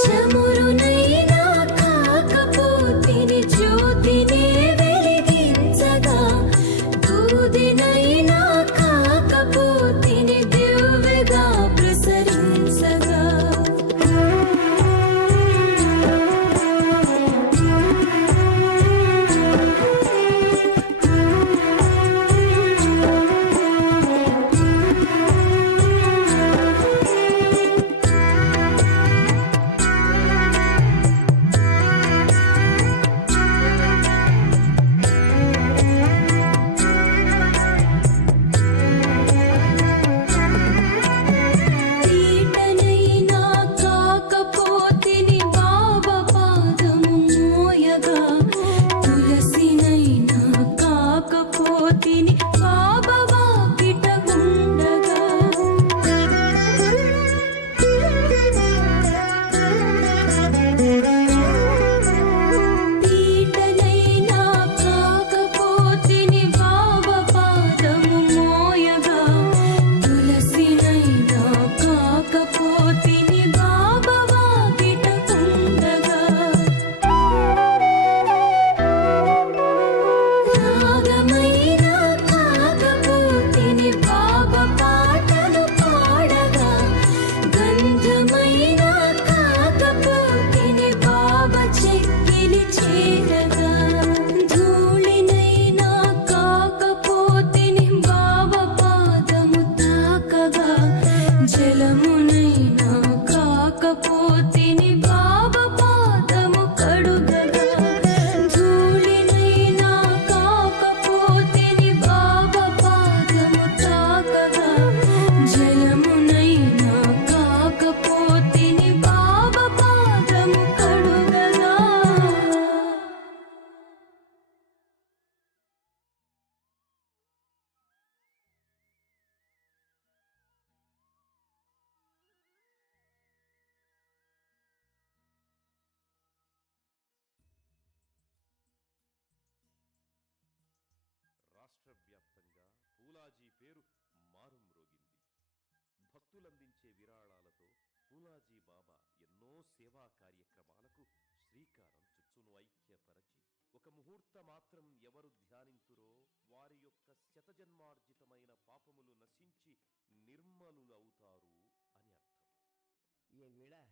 చమురునై అందించే విరాళాలతో పూలాజీ బాబా ఎన్నో సేవా కార్యక్రమాలకు శ్రీకారం చుచ్చును ఐక్యపరచి ఒక ముహూర్త మాత్రం ఎవరు ధ్యానింతురో వారి యొక్క శతజన్మార్జితమైన పాపములు నశించి నిర్మలులవుతారు అని అర్థం. ఈ విడా